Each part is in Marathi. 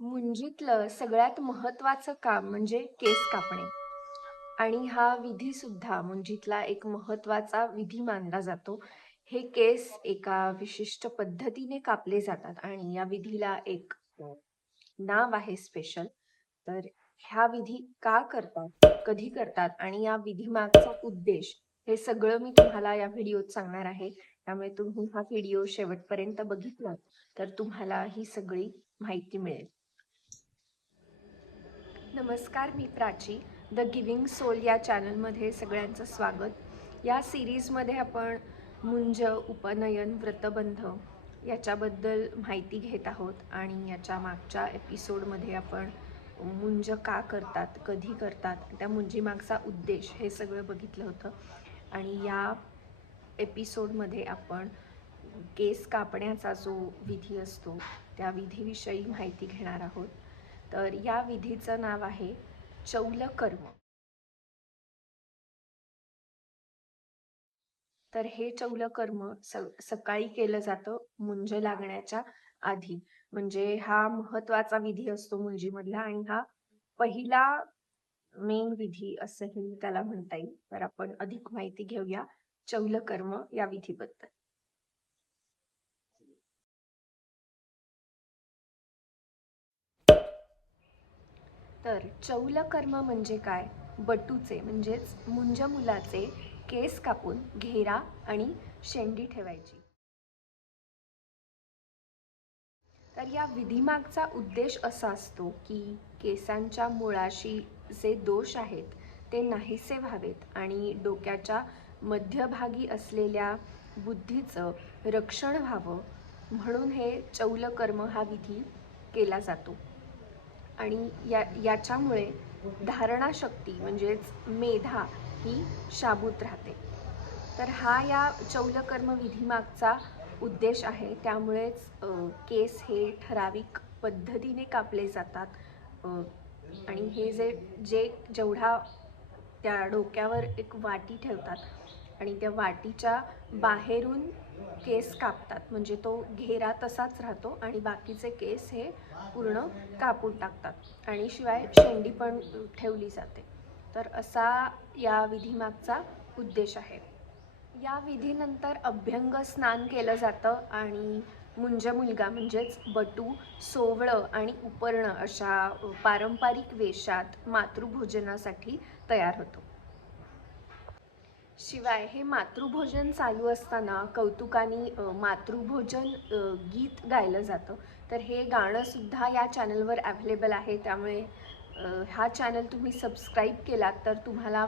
मुंजीतलं सगळ्यात महत्त्वाचं काम म्हणजे केस कापणे आणि हा विधी सुद्धा मुंजीतला एक महत्त्वाचा विधी मानला जातो. हे केस एका विशिष्ट पद्धतीने कापले जातात आणि या विधीला एक नाव आहे स्पेशल. तर ह्या विधी का करतात, कधी करतात आणि या विधीमागचा उद्देश हे सगळं मी तुम्हाला या व्हिडिओत सांगणार आहे. त्यामुळे तुम्ही हा व्हिडिओ शेवटपर्यंत बघितला तर तुम्हाला ही सगळी माहिती मिळेल. नमस्कार, मी प्राची. द गिविंग सोल या चॅनलमध्ये सगळ्यांचं स्वागत. या सिरीजमध्ये आपण मुंज, उपनयन, व्रतबंध याच्याबद्दल माहिती घेत आहोत आणि याच्या मागच्या एपिसोडमध्ये आपण मुंज का करतात, कधी करतात, त्या मुंजीमागचा उद्देश हे सगळं बघितलं होतं. आणि या एपिसोडमध्ये आपण केस कापण्याचा जो विधी असतो त्या विधीविषयी माहिती घेणार आहोत. तर या विधीचं नाव आहे चौलकर्म. तर हे चौलकर्म सकाळी केलं जातं मुंज लागण्याच्या आधी. म्हणजे हा महत्वाचा विधी असतो मुंजीमधला आणि हा पहिला मेन विधी असंही त्याला म्हणता येईल. तर आपण अधिक माहिती घेऊया चौलकर्म या विधीबद्दल. तर चौलकर्म म्हणजे काय? बटूचे म्हणजेच मुंज मुलाचे केस कापून घेरा आणि शेंडी ठेवायची. तर या विधीमागचा उद्देश असा असतो की केसांच्या मुळाशी जे दोष आहेत ते नाहीसे व्हावेत आणि डोक्याच्या मध्यभागी असलेल्या बुद्धीचं रक्षण व्हावं, म्हणून हे चौलकर्म हा विधी केला जातो. आणि याच्यामुळे धारणाशक्ती म्हणजेच मेधा ही शाबूत राहते. तर हा या चौलकर्म विधीमागचा उद्देश आहे. त्यामुळेच केस हे ठराविक पद्धतीने कापले जातात. आणि हे जे जे जेवढा त्या डोक्यावर एक वाटी ठेवतात आणि त्या वाटीच्या बाहेरून केस कापतात, म्हणजे तो घेरा तसाच राहतो आणि बाकीचे केस हे पूर्ण कापून टाकतात आणि शिवाय शेंडी पण ठेवली जाते. तर असा या विधीमागचा उद्देश आहे. या विधीनंतर अभ्यंग स्नान केलं जातं आणि मुंज मुलगा म्हणजेच बटू सोवळं आणि उपर्ण अशा पारंपरिक वेशात मातृभोजनासाठी तयार होतो. शिवाय हे मातृभोजन चालू असताना कौतुकाने मातृभोजन गीत गायलं जातं. तर हे गाणं सुद्धा या चॅनलवर अवेलेबल आहे. त्यामुळे हा चॅनल तुम्ही सबस्क्राईब केलात तर तुम्हाला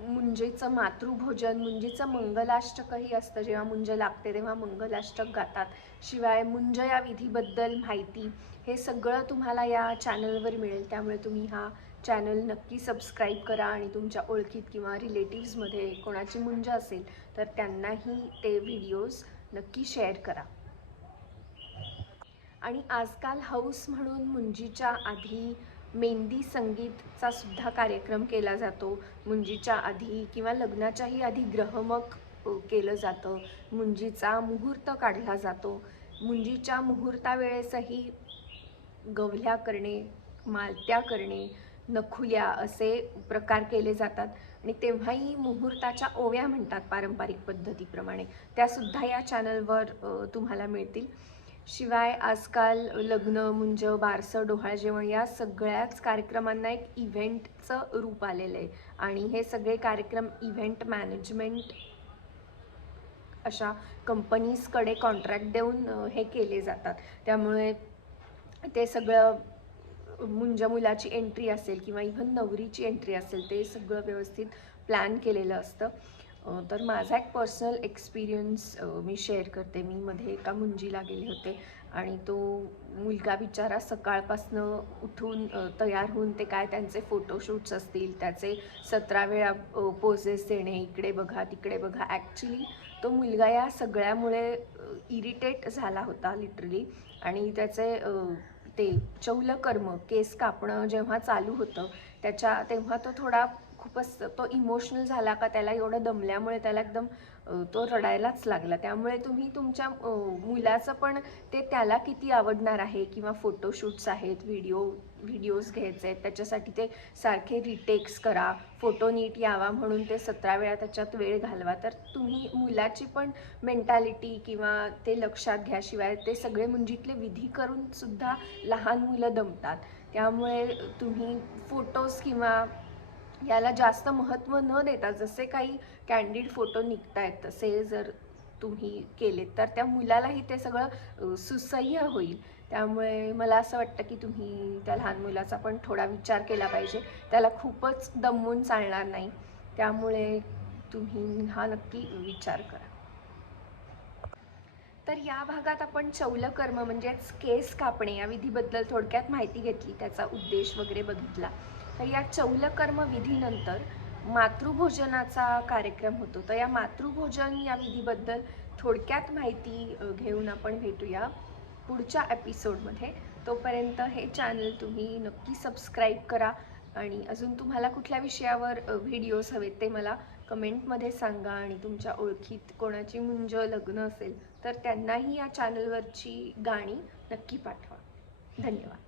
मुंजेचं मातृभोजन, मुंजीचं मंगलाष्टकही असतं. जेव्हा मुंज लागते तेव्हा मंगलाष्टक गातात. शिवाय मुंज या विधीबद्दल माहिती हे सगळं तुम्हाला या चॅनलवर मिळेल. त्यामुळे तुम्ही हा चॅनल नक्की सबस्क्राईब करा आणि तुमच्या ओळखीत किंवा रिलेटिव्समध्ये कोणाची मुंज असेल तर त्यांनाही ते व्हिडिओज नक्की शेअर करा. आणि आजकाल हौस म्हणून मुंजीच्या आधी मेहंदी संगीतचा सुद्धा कार्यक्रम केला जातो. मुंजीच्या आधी किंवा लग्नाच्याही आधी ग्रहमक केलं जातं. मुंजीचा मुहूर्त काढला जातो. मुंजीच्या मुहूर्तावेळेसही गवल्या करणे, मालत्या करणे, नखुल्या असे प्रकार केले जातात आणि तेव्हाही मुहूर्ताच्या ओव्या म्हणतात पारंपरिक पद्धतीप्रमाणे. त्यासुद्धा या चॅनलवर तुम्हाला मिळतील. शिवाय आजकाल लग्न, मुंज, बारसं, डोहाळ जेवण या सगळ्याच कार्यक्रमांना एक इव्हेंटचं रूप आलेलं आहे आणि हे सगळे कार्यक्रम इव्हेंट मॅनेजमेंट अशा कंपनीजकडे कॉन्ट्रॅक्ट देऊन हे केले जातात. त्यामुळे ते सगळं मुंज मुलाची एंट्री असेल किंवा इव्हन नवरीची एंट्री असेल ते सगळं व्यवस्थित प्लॅन केलेलं असतं. तर माझा एक पर्सनल एक्सपिरियन्स मी शेअर करते. मी मध्ये एका मुंजीला गेले होते आणि तो मुलगा बिचारा सकाळपासनं उठून तयार होऊन ते काय त्यांचे फोटोशूट्स असतील त्याचे 17 वेळा पोजेस देणे, इकडे बघा तिकडे बघा. ॲक्च्युली तो मुलगा या सगळ्यामुळे इरिटेट झाला होता लिटरली. आणि त्याचे ते चौलकर्म केस कापणं जेव्हा चालू होतं तेव्हा तो थोडा खूपच तो इमोशनल झाला का त्याला एवढं दमल्यामुळे त्याला एकदम तो रडायलाच लागला. त्यामुळे तुम्ही तुमच्या मुलाचं पण ते त्याला किती आवडणार आहे किंवा फोटोशूट्स आहेत, व्हिडिओज घ्यायचे आहेत, त्याच्यासाठी ते सारखे रिटेक्स करा, फोटो नीट यावा म्हणून ते 17 वेळा त्याच्यात वेळ घालवा. तर तुम्ही मुलाची पण मेंटॅलिटी किंवा ते लक्षात घ्या. शिवाय ते सगळे मुंजीतले विधी करून सुद्धा लहान मुलं दमतात. त्यामुळे तुम्ही फोटोज किंवा याला जास्त महत्त्व न देता जसे काही कॅन्डिड फोटो निघत आहेत तसे जर तुम्ही केलेत तर त्या मुलालाही ते सगळं सुसह्य होईल. त्यामुळे मला असं वाटतं की तुम्ही त्या लहान मुलाचा पण थोडा विचार केला पाहिजे. त्याला खूपच दमवून चालणार नाही. त्यामुळे तुम्ही हा नक्की विचार करा. तर या भागात आपण चौलकर्म म्हणजेच केस कापणे या विधीबद्दल थोडक्यात माहिती घेतली, त्याचा उद्देश वगैरे बघितला. तर या चौलकर्म विधीनंतर मातृभोजनाचा कार्यक्रम होतो. तर या मातृभोजन या विधीबद्दल थोडक्यात माहिती घेऊन आपण भेटूया पुढच्या एपिसोडमध्ये. तोपर्यंत हे चॅनल तुम्ही नक्की सबस्क्राईब करा आणि अजून तुम्हाला कुठल्या विषयावर व्हिडिओज हवेत ते मला कमेंटमध्ये सांगा. आणि तुमच्या ओळखीत कोणाची मुंज लग्न असेल तर त्यांनाही या चॅनलवरची गाणी नक्की पाठवा. धन्यवाद.